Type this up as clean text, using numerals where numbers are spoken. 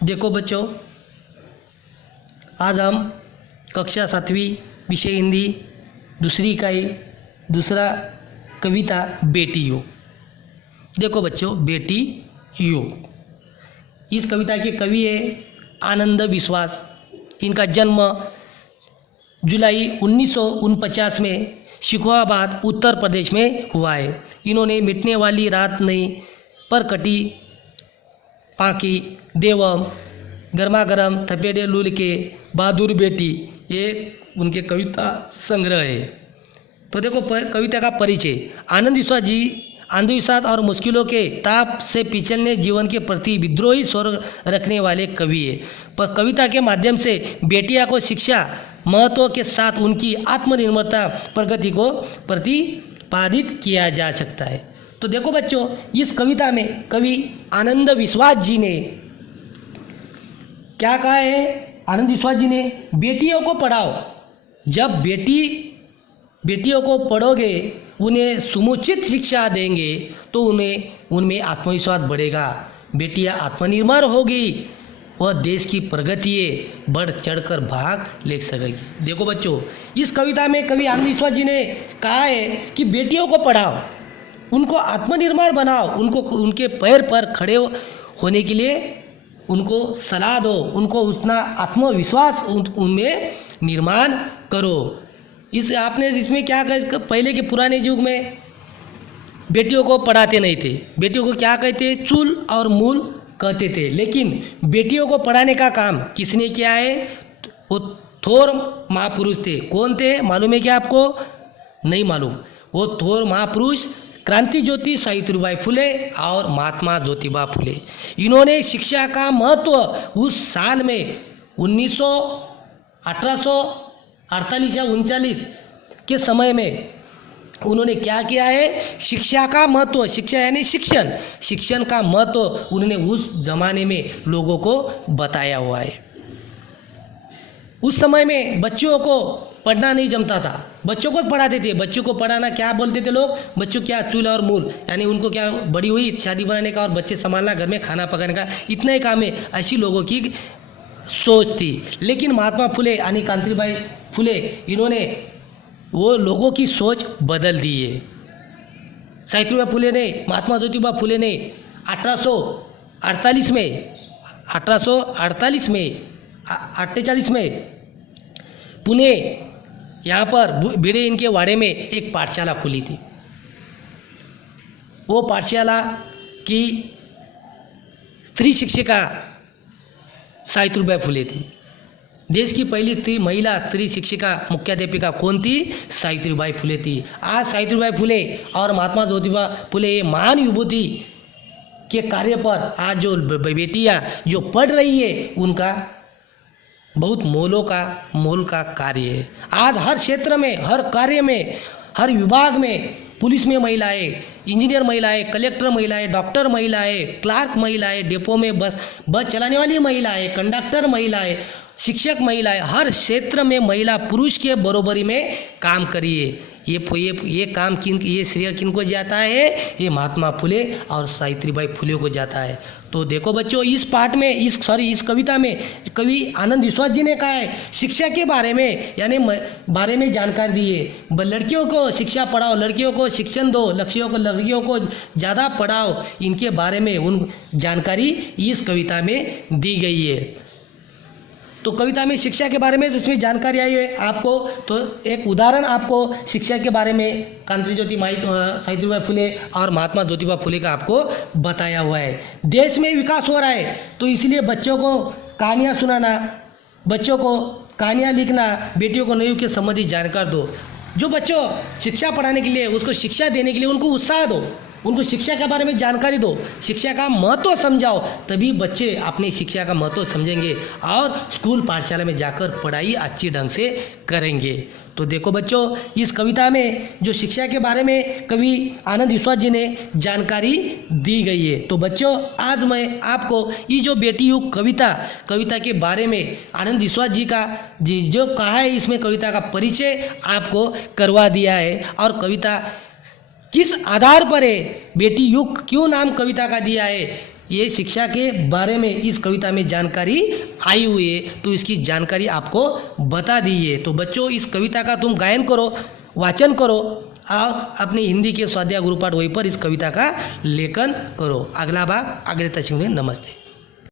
देखो बच्चों, आज हम कक्षा 7वीं विषय हिंदी दूसरी इकाई दूसरा कविता बेटी योग। देखो बच्चों, बेटी योग इस कविता के कवि है आनंद विश्वास। इनका जन्म जुलाई 1949 में शिकोहाबाद उत्तर प्रदेश में हुआ है। इन्होंने मिटने वाली रात नहीं पर कटी पाकी देवम गर्मा गर्म थपेड़े लूल के बहादुर बेटी, ये उनके कविता संग्रह है। तो देखो कविता का परिचय। आनंद विश्वास जी अंधविश्वास और मुश्किलों के ताप से पिछलने जीवन के प्रति विद्रोही स्वर रखने वाले कवि है। पर कविता के माध्यम से बेटिया को शिक्षा महत्व के साथ उनकी आत्मनिर्भरता प्रगति को प्रतिपादित किया जा सकता है। तो देखो बच्चों, इस कविता में कवि आनंद विश्वास जी ने क्या कहा है? आनंद विश्वास जी ने बेटियों को पढ़ाओ। जब बेटियों को पढ़ोगे, उन्हें समुचित शिक्षा देंगे तो उनमें आत्मविश्वास बढ़ेगा, बेटियां आत्मनिर्भर होगी, वह देश की प्रगति बढ़ चढ़कर भाग ले सकेगी। देखो बच्चों, इस कविता में कवि आनंद विश्वास जी ने कहा है कि बेटियों को पढ़ाओ, उनको आत्मनिर्भर बनाओ, उनको उनके पैर पर खड़े होने के लिए उनको सलाह दो, उनको उतना आत्मविश्वास उनमें निर्माण करो। इसमें क्या कर, पहले के पुराने युग में बेटियों को पढ़ाते नहीं थे। बेटियों को क्या कहते? चूल और मूल कहते थे। लेकिन बेटियों को पढ़ाने का काम किसने किया है? वो थोर महापुरुष थे। कौन थे? मालूम है क्या आपको? नहीं मालूम। वो थोर महापुरुष क्रांति ज्योति सावित्रीबाई फुले और महात्मा ज्योतिबा फुले। इन्होंने शिक्षा का महत्व उस साल में 1848 या 39 के समय में उन्होंने क्या किया है? शिक्षा का महत्व, शिक्षा यानी शिक्षण का महत्व उन्होंने उस जमाने में लोगों को बताया हुआ है। उस समय में बच्चों को पढ़ना नहीं जमता था, बच्चों को पढ़ाते थे। बच्चों को पढ़ाना क्या बोलते थे लोग? बच्चों क्या चूल्हा और मूल, यानी उनको क्या बड़ी हुई शादी बनाने का और बच्चे संभालना, घर में खाना पकाने का, इतना ही काम है, ऐसी लोगों की सोच थी। लेकिन महात्मा फुले यानी कांतिबाई फुले, इन्होंने वो लोगों की सोच बदल दी है। सावित्रीबाई फुले ने, महात्मा ज्योतिबा फुले ने 1848 में पुणे यहाँ पर भिड़े इनके वाड़े में एक पाठशाला खुली थी। वो पाठशाला की स्त्री शिक्षिका सावित्रीबाई फुले थी। देश की पहली महिला स्त्री शिक्षिका मुख्याध्यापिका कौन थी? सावित्रीबाई फुले थी। आज सावित्रीबाई फुले और महात्मा ज्योतिबा फुले ये महान विभूति के कार्य पर आज जो बेटियां जो पढ़ रही है, उनका बहुत मोल का कार्य है। आज हर क्षेत्र में, हर कार्य में, हर विभाग में, पुलिस में महिलाएं, इंजीनियर महिलाएं, कलेक्टर महिलाएं, डॉक्टर महिलाएं, क्लार्क महिलाएं, डिपो में बस चलाने वाली महिलाएं, कंडक्टर महिलाएं, शिक्षक महिलाएं, हर क्षेत्र में महिला पुरुष के बरोबरी में काम करिए। ये काम ये श्रेय किनको जाता है? ये महात्मा फुले और सावित्रीबाई फुले को जाता है। तो देखो बच्चों, इस पाठ में इस कविता में कवि आनंद विश्वास जी ने कहा है शिक्षा के बारे में, यानी बारे में जानकारी दी है। लड़कियों को शिक्षा पढ़ाओ, लड़कियों को शिक्षण दो, लड़कियों को ज़्यादा पढ़ाओ, इनके बारे में उन जानकारी इस कविता में दी गई है। तो कविता में शिक्षा के बारे में जिसमें जानकारी आई है आपको, तो एक उदाहरण आपको शिक्षा के बारे में कांति ज्योति सावित्रीबाई फुले और महात्मा ज्योतिबा फुले का आपको बताया हुआ है। देश में विकास हो रहा है, तो इसलिए बच्चों को कहानियाँ सुनाना, बच्चों को कहानियाँ लिखना, बेटियों को नए युग के संबंधी जानकारी दो। जो बच्चों शिक्षा पढ़ाने के लिए, उसको शिक्षा देने के लिए उनको उत्साह दो, उनको शिक्षा के बारे में जानकारी दो, शिक्षा का महत्व समझाओ, तभी बच्चे अपनी शिक्षा का महत्व समझेंगे और स्कूल पाठशाला में जाकर पढ़ाई अच्छी ढंग से करेंगे। तो देखो बच्चों, इस कविता में जो शिक्षा के बारे में कवि आनंद विश्वास जी ने जानकारी दी गई है। तो बच्चों, आज मैं आपको ये जो बेटी युग कविता के बारे में आनंद विश्वास जी का जो कहा है, इसमें कविता का परिचय आपको करवा दिया है। और कविता किस आधार पर है, बेटी युग क्यों नाम कविता का दिया है, ये शिक्षा के बारे में इस कविता में जानकारी आई हुई है, तो इसकी जानकारी आपको बता दी है। तो बच्चों इस कविता का तुम गायन करो, वाचन करो और अपने हिंदी के स्वाध्याय गृहपाठ वही पर इस कविता का लेखन करो। अगला भाग अगले तक में। नमस्ते।